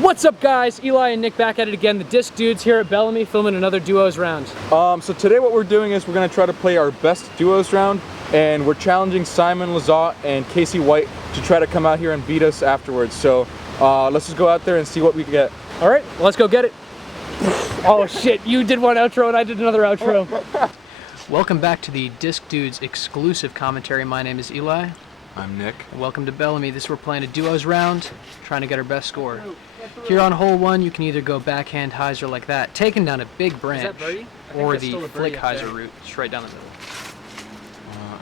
What's up, guys? Eli and Nick back at it again. The Disc Dudes here at Bellamy filming another duos round. So today what we're doing is we're going to try to play our best duos round, and we're challenging Simon Lizotte and Casey White to try to come out here and beat us afterwards. So let's just go out there and see what we can get. All right, let's go get it. Oh shit, you did one outro and I did another outro. Welcome back to the Disc Dudes exclusive commentary. My name is Eli. I'm Nick. And welcome to Bellamy. This we're playing a duos round, trying to get our best score. Here on hole one, you can either go backhand hyzer like that, taking down a big branch, or the flick hyzer route, straight down the middle.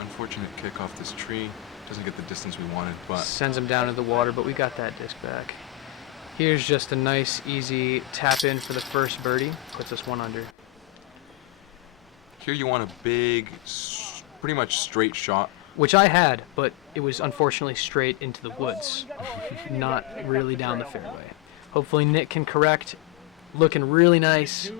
Unfortunate kick off this tree. Doesn't get the distance we wanted, but sends him down into the water, but we got that disc back. Here's just a nice, easy tap in for the first birdie. Puts us one under. here you want a big, pretty much straight shot. Which I had, but it was unfortunately straight into the woods, not really down the fairway. Hopefully Nick can correct. Looking really nice.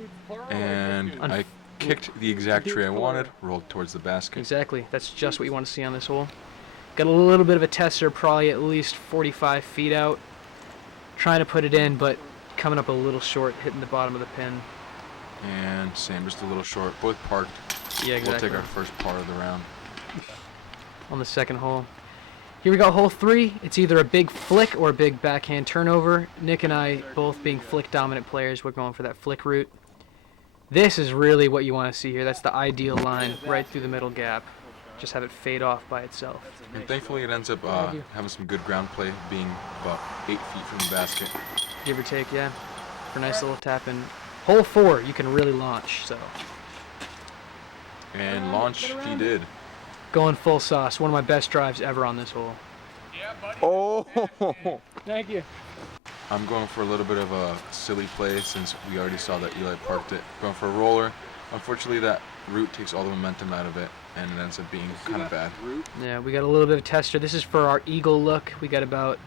And I kicked the exact tree I wanted, rolled towards the basket. Exactly. That's just what you want to see on this hole. Got a little bit of a tester, probably at least 45 feet out. Trying to put it in, but coming up a little short, hitting the bottom of the pin. And same, just a little short. Both parked. Yeah, exactly. We'll take our first par of the round. On the second hole. Here we got hole three. It's either a big flick or a big backhand turnover. Nick and I, both being flick dominant players, we're going for that flick route. This is really what you want to see here. That's the ideal line right through the middle gap. Just have it fade off by itself. And thankfully it ends up having some good ground play, being about 8 feet from the basket. Give or take, yeah. For a nice little tap in. Hole four, you can really launch, so. And launch he did. Going full sauce. One of my best drives ever on this hole. Oh! Thank you. I'm going for a little bit of a silly play since we already saw that Eli parked it. Going for a roller. Unfortunately, that route takes all the momentum out of it, and it ends up being kind of bad. Yeah, we got a little bit of tester. This is for our eagle look. We got about,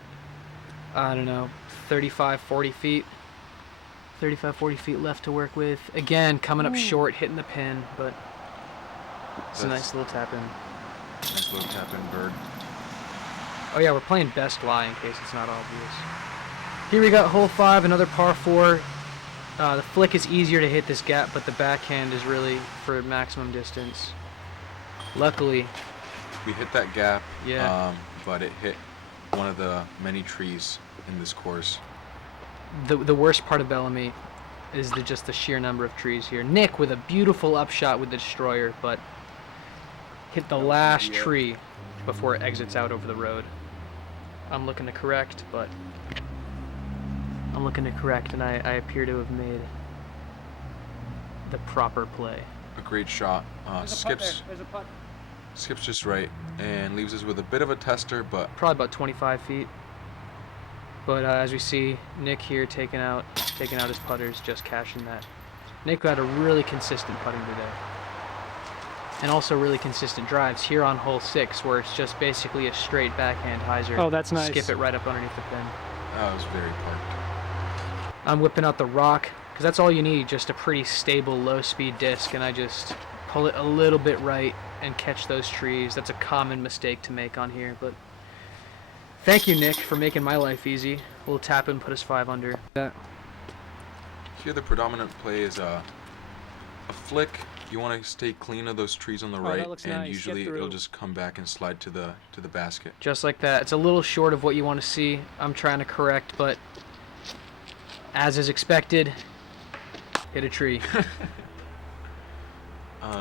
I don't know, 35, 40 feet. 35, 40 feet left to work with. Again, coming up short, hitting the pin, but it's a nice little tap in. Nice little tap in bird. Oh yeah, we're playing best lie in case it's not obvious. Here we got hole five, another par four. The flick is easier to hit this gap, but the backhand is really for maximum distance. Luckily, we hit that gap, yeah. But it hit one of the many trees in this course. The worst part of Bellamy is just the sheer number of trees here. Nick with a beautiful upshot with the destroyer, but hit the last tree before it exits out over the road. I'm looking to correct, and I appear to have made the proper play. A great shot. Skips just right and leaves us with a bit of a tester, but probably about 25 feet. But as we see, Nick here taking out his putters, just cashing that. Nick got a really consistent putting today. And also really consistent drives here on hole six, where it's just basically a straight backhand hyzer. Oh, that's nice. Skip it right up underneath the pin. that was very parked. I'm whipping out the rock, because that's all you need, just a pretty stable low-speed disc, and I just pull it a little bit right and catch those trees. That's a common mistake to make on here, but thank you, Nick, for making my life easy. We'll tap and put us 5 under. Here the predominant play is a flick. You want to stay clean of those trees on the right, and nice. usually it'll just come back and slide to the basket. Just like that. It's a little short of what you want to see. I'm trying to correct, but as is expected, hit a tree.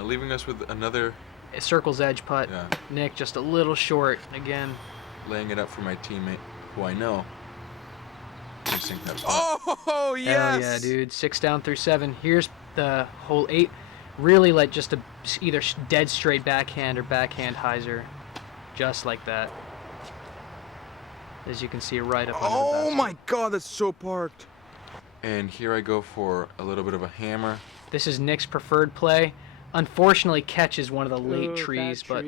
Leaving us with another A circle's edge putt. Yeah. Nick just a little short again. laying it up for my teammate, who I know can sink that putt. Oh, yes! Hell yeah, dude. 6 down through 7. Here's the hole 8. Really like just a either dead straight backhand or backhand hyzer. Just like that. As you can see right up under the Oh basket. my god, that's so parked. And here I go for a little bit of a hammer. This is Nick's preferred play. Unfortunately catches one of the late trees, but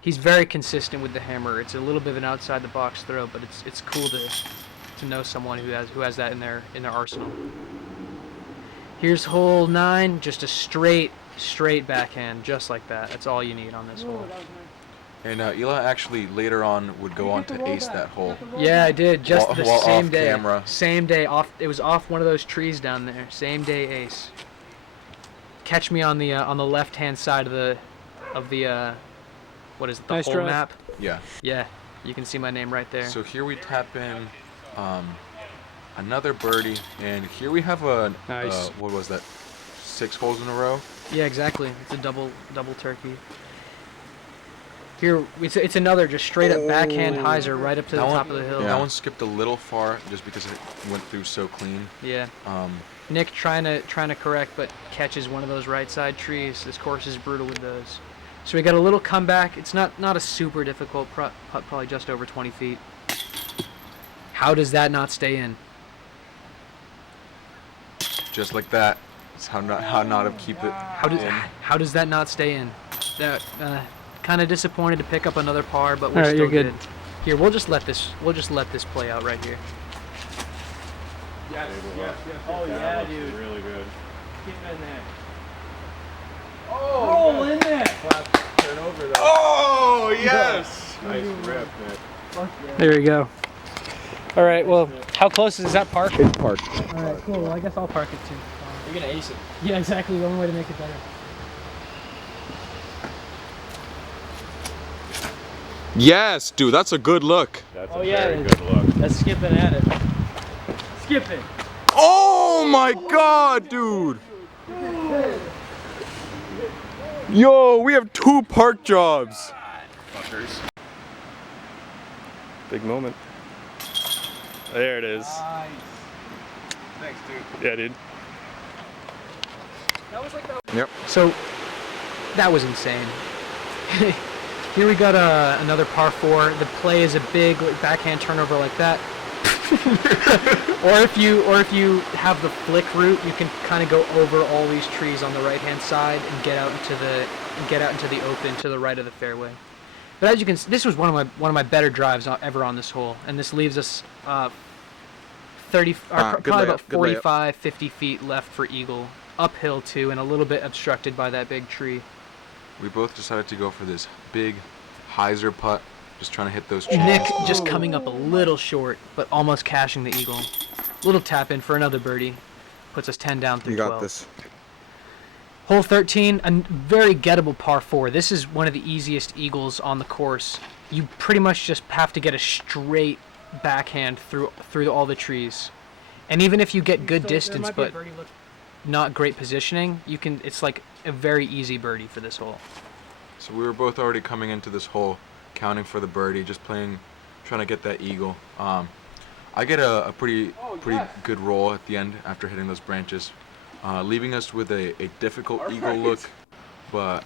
he's very consistent with the hammer. It's a little bit of an outside the box throw, but it's cool to know someone who has that in their arsenal. Here's hole 9, just a straight backhand, just like that. That's all you need on this hole. And Eli actually later on would go on to ace that hole. Yeah, I did. Just While- the while same off day. camera. Same day. Off. It was off one of those trees down there. Same day ace. Catch me on the left-hand side of the what is it? The Nice hole drive. map. Yeah. Yeah, you can see my name right there. So here we tap in another birdie, and here we have a Nice. what was that? 6 holes in a row. Yeah, exactly. It's a double turkey. Here, it's another just straight up backhand hyzer right up to the That one- top of the hill. That one skipped a little far just because it went through so clean. Yeah. Um, Nick trying to correct, but catches one of those right side trees. This course is brutal with those. So we got a little comeback. It's not a super difficult putt, probably just over 20 feet. How does that not stay in? just like that. It's how not to keep it in. How does that not stay in? That kind of disappointed to pick up another par, but we're All right, still you're good. Here, we'll just let this play out right here. Yes, yes, yes. Oh, yeah, dude. Really good. Keep in there. Oh, roll in there. Turn over though. Oh yes! Nice rip, Nick. There you go. All right, well, how close is that park? It's parked. All right, cool. Well, I guess I'll park it too. You're going to ace it. Yeah, exactly. The only way to make it better. Yes, dude, that's a good look. That's Oh, yeah, let's skip it at it. Skip it. Oh my god, dude! Yo, we have 2 park jobs. Fuckers. Big moment. There it is. Nice. Thanks, dude. Yeah, dude. That was like that. Yep. So that was insane. Here we got another par 4. The play is a big backhand turnover like that. or if you have the flick route, you can kind of go over all these trees on the right hand side and get out into the open to the right of the fairway. But as you can see, this was one of my better drives ever on this hole, and this leaves us probably about 45, 50 feet left for eagle, uphill too, and a little bit obstructed by that big tree. We both decided to go for this big hyzer putt, just trying to hit those trees. Nick just coming up a little short, but almost cashing the eagle. Little tap in for another birdie, puts us 10 down through 12. Hole 13, a very gettable par 4. This is one of the easiest eagles on the course. You pretty much just have to get a straight backhand through all the trees. And even if you get good distance but not great positioning, you can. It's like a very easy birdie for this hole. So we were both already coming into this hole, counting for the birdie, just trying to get that eagle. I get a pretty good roll at the end after hitting those branches, leaving us with a difficult eagle look, but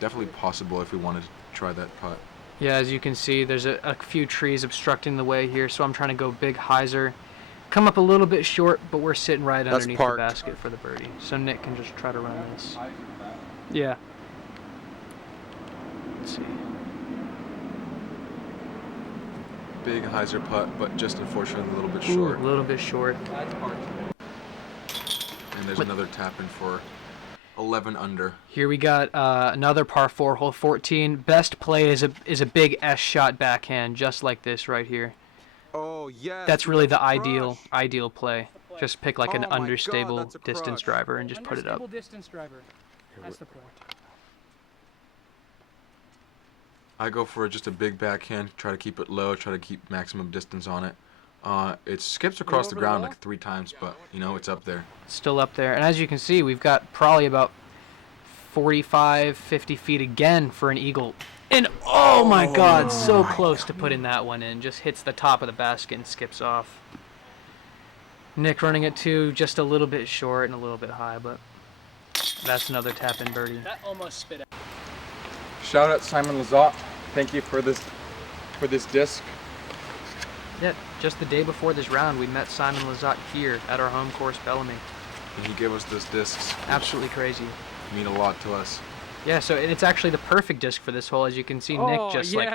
definitely possible if we wanted to try that putt. Yeah, as you can see, there's a few trees obstructing the way here, so I'm trying to go big hyzer. Come up a little bit short, but we're sitting right underneath the basket for the birdie. So Nick can just try to run this. Yeah. Let's see. Big hyzer putt, but just unfortunately a little bit Ooh, short. a little bit short. And there's another tap in for 11 under. Here we got another par 4, hole 14. Best play is a big S shot backhand, just like this right here. Oh yeah. That's really the ideal play. Just pick like an understable distance driver and just put it up. Understable distance driver. That's the point. I go for just a big backhand, try to keep it low, try to keep maximum distance on it. It skips across the ground like 3 times, but you know, it's up there. Still up there. And as you can see, we've got probably about 45, 50 feet again for an eagle. And oh my god, so close to putting that one in. Just hits the top of the basket and skips off. Nick running it too, just a little bit short and a little bit high, but that's another tap in birdie. That almost spit out. Shout out Simon Lizotte. Thank you for this disc. Yeah, just the day before this round, we met Simon Lizotte here at our home course, Bellamy. And he gave us those discs. Absolutely crazy. Mean a lot to us. Yeah, so it's actually the perfect disc for this hole. As you can see, Nick just like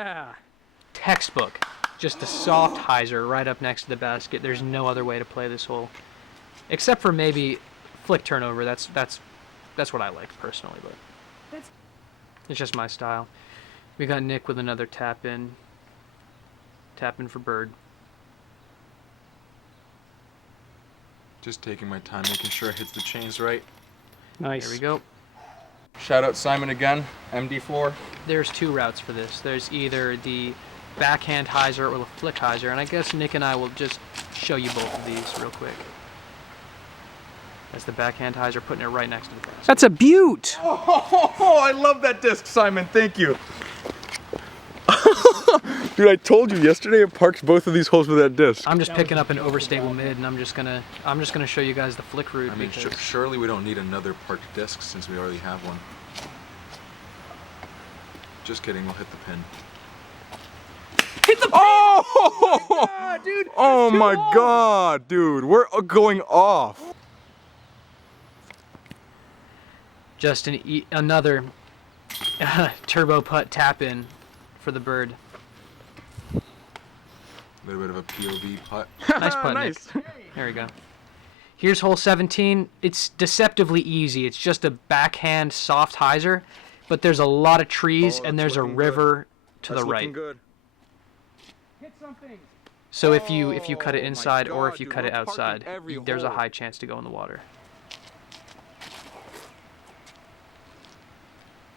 textbook. Just a soft hyzer right up next to the basket. There's no other way to play this hole. Except for maybe flick turnover. That's what I like personally, but it's just my style. We got Nick with another tap in for bird. Just taking my time, making sure it hits the chains right. Nice. There we go. Shout out Simon again, MD floor. There's two routes for this. There's either the backhand hyzer or the flick hyzer, and I guess Nick and I will just show you both of these real quick. That's the backhand hyzer, putting it right next to the basket. That's a beaut. Oh, I love that disc, Simon. Thank you. Dude, I told you yesterday it parked both of these holes with that disc. I'm just picking up an overstable mid, and I'm just gonna show you guys the flick route. I mean, because surely we don't need another parked disc since we already have one. Just kidding, we'll hit the pin. hit the pin! Oh! God, dude! Oh That's my 2 holes! God, dude, we're going off. Just another turbo putt tap in for the bird. A little bit of a POV putt. Nice putt, Nice. Nick. There we go. Here's hole 17. It's deceptively easy. It's just a backhand soft hyzer, but there's a lot of trees Oh, and that's there's a looking river to That's the looking right. good. Hit something. So if you cut it Oh my inside or God, if you dude, cut it we're parking outside, every there's a hole. high chance to go in the water.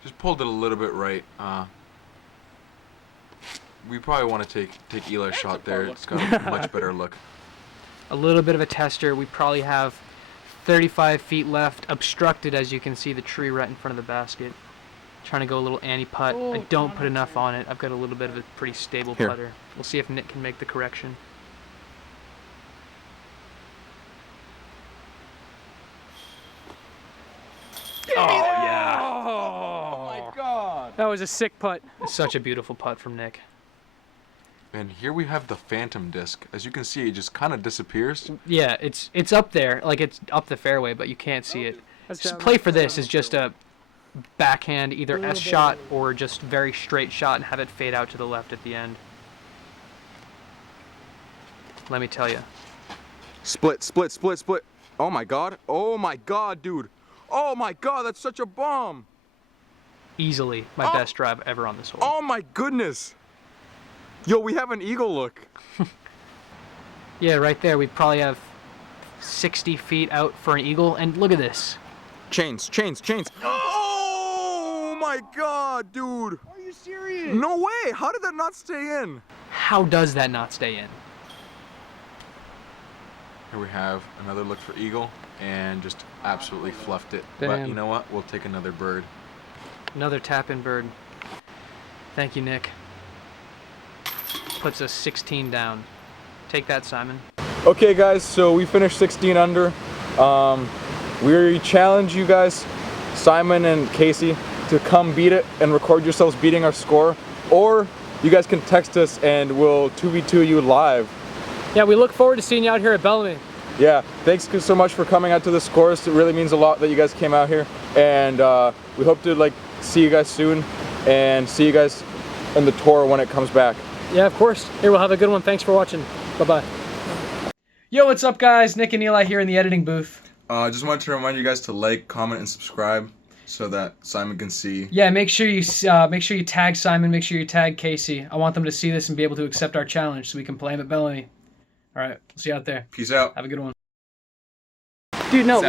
Just pulled it a little bit right. We probably want to take Eli's shot there. It's got a much better look. A little bit of a tester. We probably have 35 feet left, obstructed as you can see the tree right in front of the basket. Trying to go a little anti-putt. I don't put enough on it. I've got a little bit of a pretty stable Here. putter. We'll see if Nick can make the correction. Oh yeah. Oh my God. That was a sick putt. It's such a beautiful putt from Nick. And here we have the phantom disc. As you can see, it just kind of disappears. Yeah, it's up there, like it's up the fairway, but you can't see it. Just play for this is just a backhand, either S shot or just very straight shot and have it fade out to the left at the end. Let me tell you. Split, split, split, split. Oh my God. Oh my God, dude. Oh my God, that's such a bomb. Easily my best drive ever on this hole. Oh my goodness. Yo, we have an eagle look. Yeah, right there. We probably have 60 feet out for an eagle, and look at this. Chains, chains, chains. Oh my God, dude. Are you serious? No way. How did that not stay in? How does that not stay in? Here we have another look for eagle and just absolutely fluffed it. But Damn. you know what? We'll take another bird. Another tap-in bird. Thank you, Nick. Puts us 16 down. Take that, Simon. Okay, guys, so we finished 16 under. We challenge you guys, Simon and Casey, to come beat it and record yourselves beating our score. Or you guys can text us and we'll 2v2 you live. Yeah, we look forward to seeing you out here at Bellamy. Yeah, thanks so much for coming out to this course. It really means a lot that you guys came out here. And we hope to see you guys soon and see you guys in the tour when it comes back. Yeah, of course. Here, we'll have a good one. Thanks for watching. Bye-bye. Yo, what's up, guys? Nick and Eli here in the editing booth. I just wanted to remind you guys to like, comment, and subscribe so that Simon can see. Yeah, make sure you tag Simon. Make sure you tag Casey. I want them to see this and be able to accept our challenge so we can play him at Bellamy. All right, we'll see you out there. Peace out. Have a good one. Dude, no.